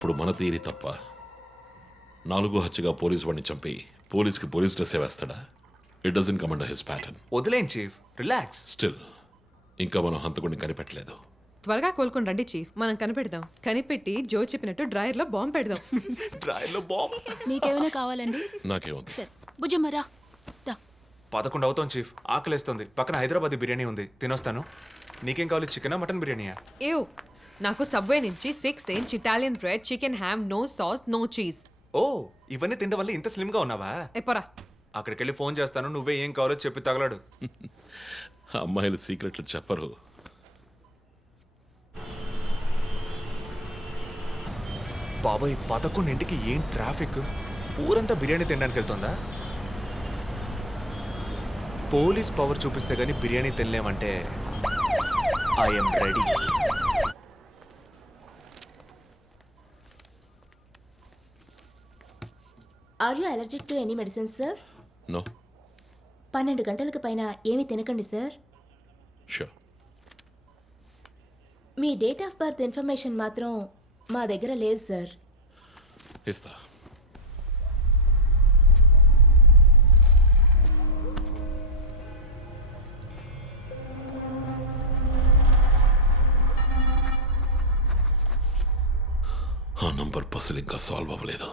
ఇప్పుడు మన తీరి తప్ప 4 హత్యగా పోలీసు వాడిని చంపి పోలీస్కి పోలీస్ డ్రెస్ వేస్తాడా? It doesn't come under his pattern. వదిలేండి చీఫ్, రిలాక్స్. స్టిల్ ఇంకా మనం హంతకుడిని కనిపెట్టలేదు. త్వరగా కోలుకొని రండి చీఫ్, మనం కనిపెడదాం. కనిపెట్టి జో చెప్పినట్టు డ్రాయర్లో బాంబు పెడదాం. డ్రాయర్లో బాంబ్. మీకేమైనా కావాలండి? నాకేముంది? సరే భుజమ్మరా. 11 అవుతాం చీఫ్, ఆకలేస్తుంది. పక్కన హైదరాబాద్ బిర్యానీ ఉంది, తినొస్తాను. నీకేం కావాలి, చికెనా మటన్ బిర్యానీయా? ఏవ్, నాకు సబ్వే నుంచి 6 inch Italian bread, chicken ham, no sauce, no cheese. Oh, ఇవన్నీ తినడం వల్ల ఇంత స్లిమ్ గా ఉన్నావా? ఎప్పరా అక్కడికి వెళ్ళి ఫోన్ చేస్తాను, నువ్వే ఏం కావాలో చెప్పి తగలాడు. అమ్మాయిలు సీక్రెట్లు చెప్పరు. బాబాయ్ 11ంటికి ఏం ట్రాఫిక్! ఊరంతా బిర్యానీ తినడానికి వెళ్తుందా? పోలీస్ పవర్ చూపిస్తే గానీ బిర్యానీ తినలేమంటే I'm ready. Are you allergic to any medicines sir? No. 12 గంటలకు పైన ఏమీ తినకండి సార్. షూర్. మీ డేట్ ఆఫ్ బర్త్ ఇన్ఫర్మేషన్ మాత్రం మా దగ్గర లేదు సార్. ఇస్తా. ఆ నంబర్ పసిల్ ఇంకా సాల్వ్ అవ్వలేదు.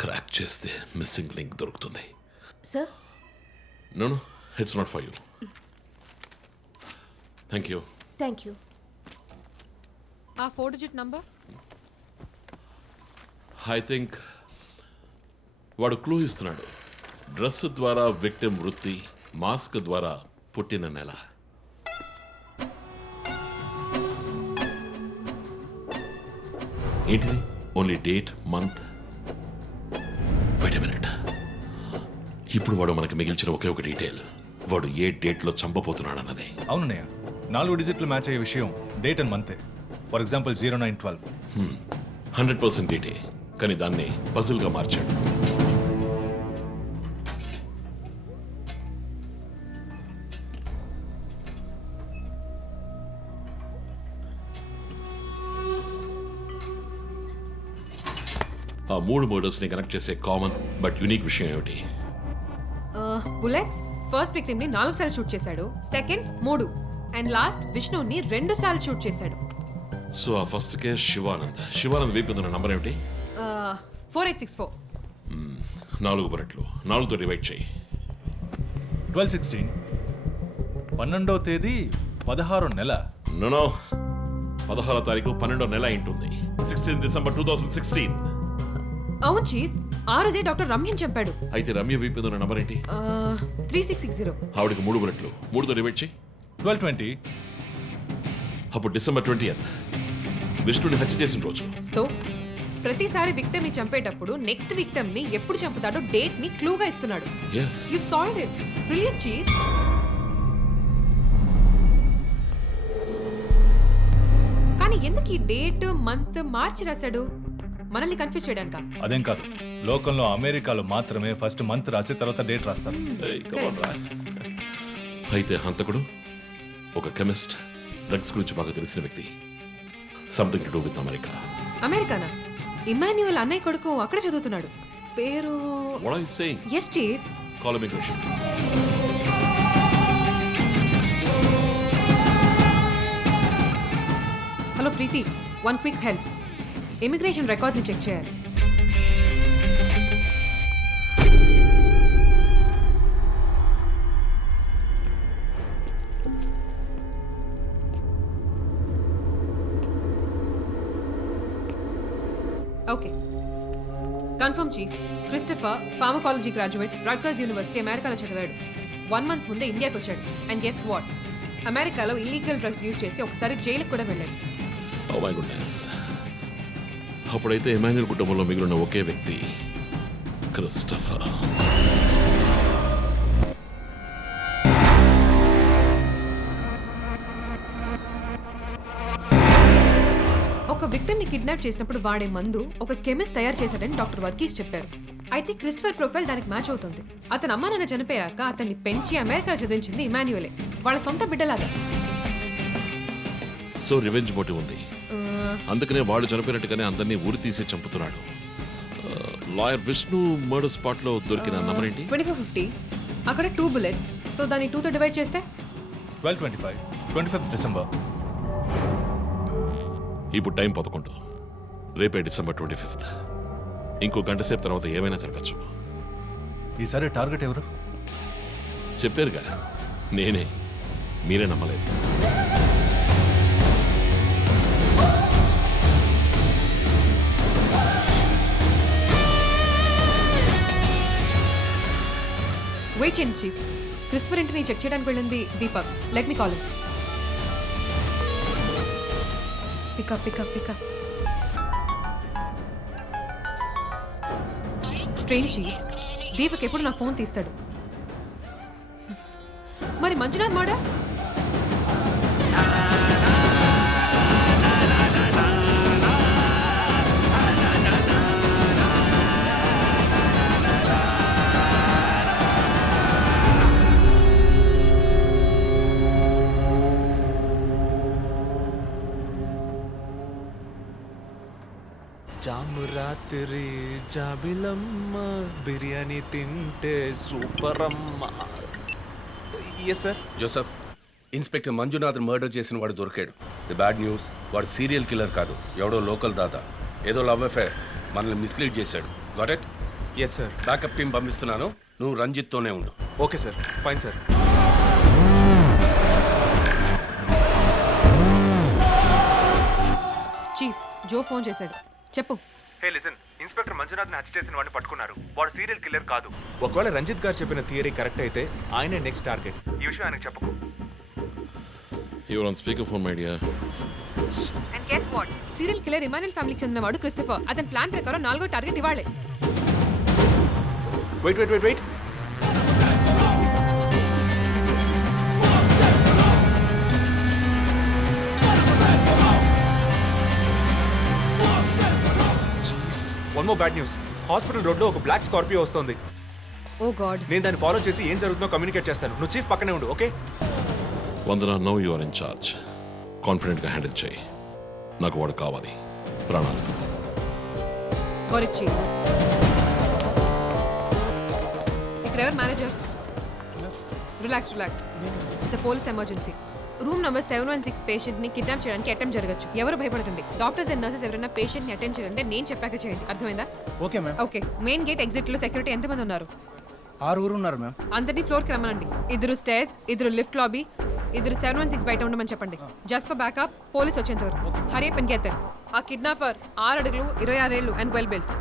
క్రాక్ చేస్తే మిస్సింగ్ లింక్ దొరుకుతుంది. Sir no no, it's not for you. Thank you. Thank you. ఆ 4 డిజిట్ నంబర్. ఐ థింక్ వాడు క్లూ ఇస్తున్నాడు. డ్రెస్ ద్వారా విక్టిమ్ వృత్తి, మాస్క్ ద్వారా పుట్టిన నెల. ఏంటిది? Only date, month. Wait a minute. ఇప్పుడు వాడు మనకి మిగిల్చిన ఒకే ఒక డీటెయిల్, వాడు ఏ డేట్లో చంపబోతున్నాడు అన్నది. అవునన్నయ్య, 4 డిజిట్లు మ్యాచ్ అయ్యే విషయం డేట్ అండ్ మంతే. For example 0912. 100% డేటే, కానీ దాన్ని పజిల్గా మార్చాడు. ఆ 3 మర్డర్స్ని కనెక్ట్ చేసే కామన్ బట్ యూనిక్ విషయం ఏమిటి? బుల్లెట్స్ ఫస్ట్ విక్టిమ్ ని 4 సార్లు షూట్ చేశాడు, సెకండ్ 3, అండ్ లాస్ట్ విష్ణుని 2 సార్లు షూట్ చేశాడు. సో ఆ ఫస్ట్ కేస్ శివానంద్ వైపు ఉన్న నంబర్ ఏమిటి? 4864. 4 బుల్లెట్లు 4తో డివైడ్ చేయి. 12/16. 12వ తేదీ 16వ నెల. నో 16వ తారీఖు 12వ నెల ఉంటుంది. 16 డిసెంబర్ 2016. అవును చీఫ్, ఆ రోజే డాక్టర్ రమ్యని చెప్పాడు. అయితే రమ్య వైపు ఉన్న నంబర్ ఏంటి? 3660. ఆవిడకి 3 బుల్లెట్లు 3తో డివైడ్ చేయి. 12/20. అప్పుడు డిసెంబర్ 20th విష్ణుని హత్య చేసిన రోజు. సో ప్రతిసారి విక్టిమ్ ని చంపేటప్పుడు నెక్స్ట్ విక్టిమ్ ని ఎప్పుడు చంపుతాడో డేట్ ని క్లూగా ఇస్తున్నాడు. Yes. You've solved it. Brilliant, chief. కానీ ఎందుకు ఈ డేట్, మంత్ మార్చి రాశాడు? మనల్ని కన్ఫ్యూజ్ చేయడానికా? అదేం కాదు, లోకంలో అమెరికాలో మాత్రమే ఫస్ట్ మంత్ రాసి తర్వాత డేట్ రాస్తారు. Hey, come on, రా. అయితే హంతకుడు ఒక కెమిస్ట్, డ్రగ్స్ గురించి బాగా తెలిసిన వ్యక్తి. Something to do with America. అమెరికానా? ఇమాన్యుయల్ అన్నయ్య కొడుకు అక్కడ చదువుతున్నాడు. పేరు What are you saying? Yes chief. Call immigration. Hello Preethi, 1 quick help. Immigration record ని చెక్ చేయాలి. Okay, confirm chief. Christopher pharmacology graduate, Rutgers university, అమెరికాలో చదివాడు. 1 మంత్ ముందే ఇండియాకి వచ్చాడు. అండ్ గెస్ వాట్, అమెరికాలో ఇల్లీగల్ డ్రగ్స్ యూజ్ చేసి ఒకసారి జైలుకి కూడా వెళ్ళాడు. Oh my goodness. అప్పుడైతే ఎమాన్యుయల్ కుటుంబంలో మిగిలిన ఒకే వ్యక్తి క్రిస్టఫర్. ఒక విక్టిమ్ ని కిడ్నాప్ చేసినప్పుడు వాడే మందు ఒక కెమిస్ట్ తయారు చేశాడని డాక్టర్ వర్గీస్ చెప్పారు. అయితే క్రిస్టఫర్ ప్రొఫైల్ దానికి మ్యాచ్ అవుతుంది. అతను అమ్మా నాన్న చనిపోయాక అతన్ని పెంచి అమెరికా చదివించింది ఇమాన్యుయలే, వాళ్ళ సొంత బిడ్డలాగా. సో రివెంజ్ మోటివ్ ఉంది. అందుకనే వాడు చనిపోయినట్టుగానే అందరినీ ఊరి తీసి చంపుతున్నాడు. లాయర్ విష్ణు మర్డర్ స్పాట్ లో దొరికిన నంబర్ ఏంటి? 2450. అక్కడ 2 bullets. సో దాన్ని 2 తో డివైడ్ చేస్తే 12:25, 25th December. ఇప్పుడు టైం 11. రేపే December 25th. ఇంకో గంట సేపు తర్వాత ఏమైనా జరగచ్చు. ఈసారి టార్గెట్ ఎవరు? చెప్పారుగా, నేనే. మీరే నమ్మలేదు. వెయిట్ చేయండి చీఫ్. క్రిస్టఫర్ ఇంటిని చెక్ చేయడానికి వెళ్ళింది Deepak. Let me call. Pickup pickup pickup. Strange chief, Deepak ఎప్పుడు నా ఫోన్ తీస్తాడు. మరి మంజునాథ్ మాడా? జాము రాత్రి జాబిలమ్మ బిర్యానీ తింటే సూపర్ అమ్మ. Yes sir. Joseph, inspector Manjunath murder చేసిన వాడు దొరికాడు. ది బ్యాడ్ న్యూస్, వాడు సీరియల్ కిల్లర్ కాదు, ఎవడో లోకల్ దాదా. ఏదో లవ్ అఫేర్, మనల్ని మిస్లీడ్ చేశాడు. Got it? Yes sir. Backup team పంపిస్తున్నాను, నువ్వు రంజిత్తోనే ఉండు. Okay sir, fine sir. Chief, Joe phone చేశాడు. చెప్పు. హే లిసన్, ఇన్స్పెక్టర్ మంజునాథ్ని హత్య చేసిన వాడిని పట్టుకున్నారు. వాడు సీరియల్ కిల్లర్ కాదు. ఒకవేళ రంజిత్ గారు చెప్పిన థియరీ కరెక్ట్ అయితే ఆయనే నెక్స్ట్ టార్గెట్. ఈ విషయం ఆయనకు చెప్పకు. Your on speaker phone my dear. And guess what? Serial killer Emmanuel ఫ్యామిలీకి చెందినవాడు క్రిస్టఫర్. అతని ప్లాన్ ప్రకారం 4వ టార్గెట్ ఇవాళే. Wait wait wait wait. One more bad news. Hospital రోడ్లో ఒక బ్లాక్ స్కార్పియో వస్తుంది. Oh god. నేను దాన్ని ఫాలో చేసి ఏం జరుగుతుందో కమ్యూనికేట్ చేస్తాను. నువ్వు చీఫ్ పక్కనే ఉండు, okay? Vandana, no you are in charge. Confident గా హ్యాండిల్ చేయి. నాకు వాడు కావాలి. ప్రాణాలు. Got it chief. ఇక్కడ ఎవరు manager? Relax relax. It's police emergency. Room number 716 patient ని కిడ్నాప్ చేయడానికి అటెంప్ట్ జరగచ్చు. ఎవరు భయపడకండి. డాక్టర్స్ అండ్ నర్సెస్ ఎవరైనా పేషెంట్ ని అటెండ్ చేయాలంటే నేను చెప్పాక చేయండి. అర్థమైందా? Okay ma'am. Okay. Main gate exit లో సెక్యూరిటీ ఎంతమంది ఉన్నారు? 6 ఉన్నారు మ్యామ్. అందరినీ ఫ్లోర్ కి రమ్మనండి. 2 స్టేర్స్, 2 లిఫ్ట్ లాబీ, 2 716 బయట ఉండమని చెప్పండి. జస్ట్ ఫర్ బ్యాకప్, పోలీస్ వచ్చేంత వరకు. Hurry up and get there. ఆ కిడ్నాపర్ 6 అడుగులు 26 ఏళ్ళు and well built.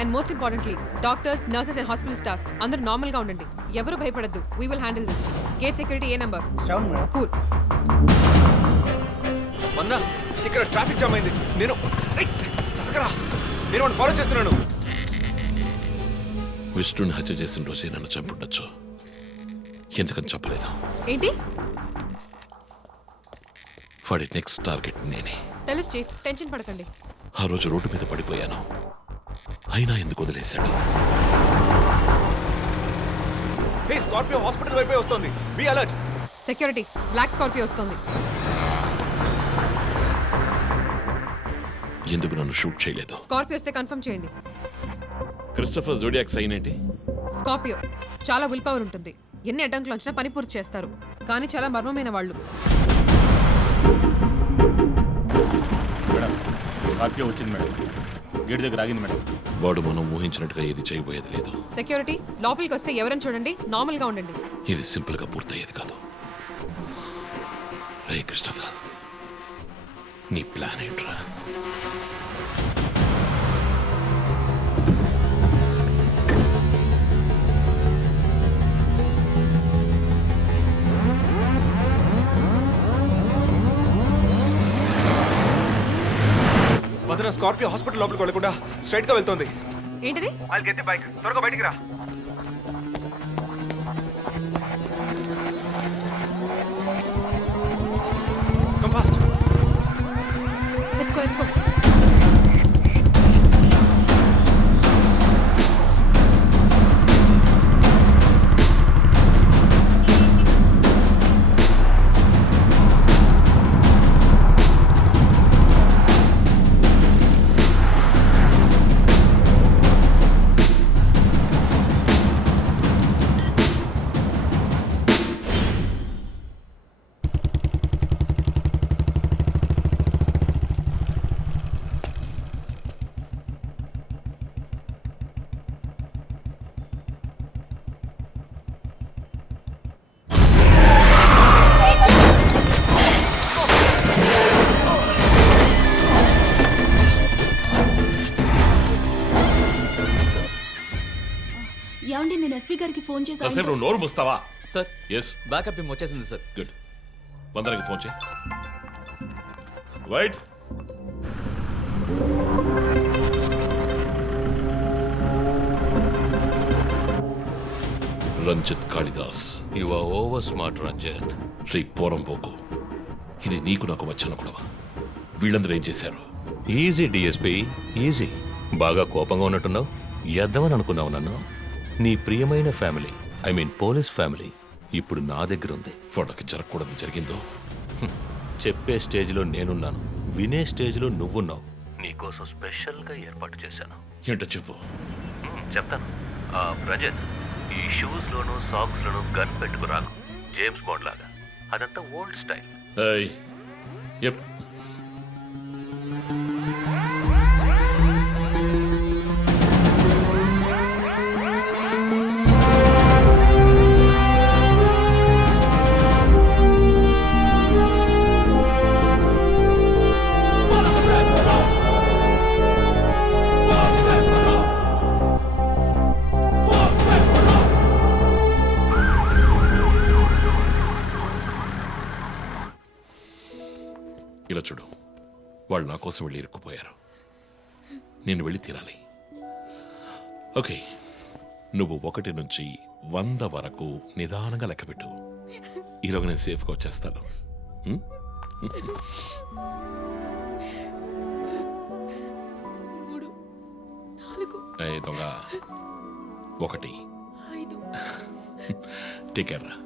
And most importantly doctors, nurses and hospital staff అందరూ నార్మల్ గా ఉండండి. ఎవరు భయపడద్దు. We will handle this. Gate security ఏ నెంబర్? 7 మేడం. కూల్. మన్నా, ఇక్కడ ట్రాఫిక్ జామ్ అయింది. నేను సరగరా, నేను వాడిని ఫాలో చేస్తున్నాను. విష్ణుని హత్య చేసిన రోజే నన్ను చంపుండొచ్చు. ఎందుకని చెప్పలేదు? ఏంటి? వాడి నెక్స్ట్ టార్గెట్ నేనే. తెలుసు చీఫ్, టెన్షన్ పడకండి. ఆ రోజు రోడ్డు మీద పడిపోయాను, అయినా ఎందుకు వదిలేశాడు? హే, స్కార్పియో హాస్పిటల్ వైపే వస్తుంది. Be alert. Security, black Scorpio వస్తుంది. ఎందుకు నన్ను షూట్ చేయలేదు? స్కార్పియో వస్తే కన్ఫర్మ్ చేయండి. క్రిస్టఫర్ జోడియాక్ సైన్ ఏంటి? స్కార్పియో చాలా విల్ పవర్ ఉంటుంది. ఎన్ని అడ్డంకులు వచ్చినా పని పూర్తి చేస్తారు. కానీ చాలా మర్మమైన వాళ్ళు. మేడం, స్కార్పియో వచ్చింది మేడం. గేట్ దగ్గర ఆగింది మేడం. వాడు మనం ఊహించినట్టుగా ఏది చేయబోయేది లేదు. సెక్యూరిటీ, లోపలికి వస్తే ఎవరని చూడండి. నార్మల్ గా ఉండండి. ఇది సింపుల్ గా పూర్తయ్యేది కాదు. రే క్రిస్టఫర్, నీ ప్లాన్ ఏంట్రా? వదన, స్కార్పియో హాస్పిటల్ లోపలికి వెళ్ళకుండా స్ట్రైట్ గా వెళ్తుంది. ఏంటిది? I'll get the bike. త్వరగా బయటికి రా. Come fast. Let's go, let's go. నేను ఎస్పీ గారికి ఫోన్ చేసి కాసేపు నువ్వు నోరు ముస్తావా? సార్ ఎస్, బ్యాకప్ టీం వచ్చేసింది సార్. గుడ్. వందరకి ఫోన్ చేయి. Wait, Ranjith Kalidas. You are over smart Ranjith. రే పోరంపోకు, ఇది నీకు నాకు వచ్చిన గొడవ. వీళ్ళందరూ ఏం చేశారు? Easy DSP, easy. బాగా కోపంగా ఉన్నట్టున్నావు. ఎద్దవని అనుకున్నావు నన్ను. నీ ప్రియమైన family, I mean police family, ఇప్పుడు నా దగ్గర ఉంది. వాళ్ళకి జరగకూడదు జరిగిందో. చెప్పే స్టేజ్లో నేనున్నాను, వినే స్టేజ్లో నువ్వున్నావు. నీకోసం స్పెషల్గా ఏర్పాటు చేశాను. ఏంటో చెప్పు. చెప్తాను. రజత్, ఈ షూస్లోను సాక్స్లోను గన్ పెట్టుకురాకు, జేమ్స్ బాండ్ లాగా. అదంతా ఓల్డ్ స్టైల్. ఏయ్, ఎప్. ఇలా చూడు, వాళ్ళు నా కోసం వెళ్ళి ఇరుక్కుపోయారు. నేను వెళ్ళి తీరాలి. ఓకే, నువ్వు 1 నుంచి 100 వరకు నిదానంగా లెక్కపెట్టు. ఈలోగా నేను సేఫ్గా వచ్చేస్తాను. ఉం? 3, 4, ఏయ్ దొంగ, 1. 5. టేక్ కేర్ రా.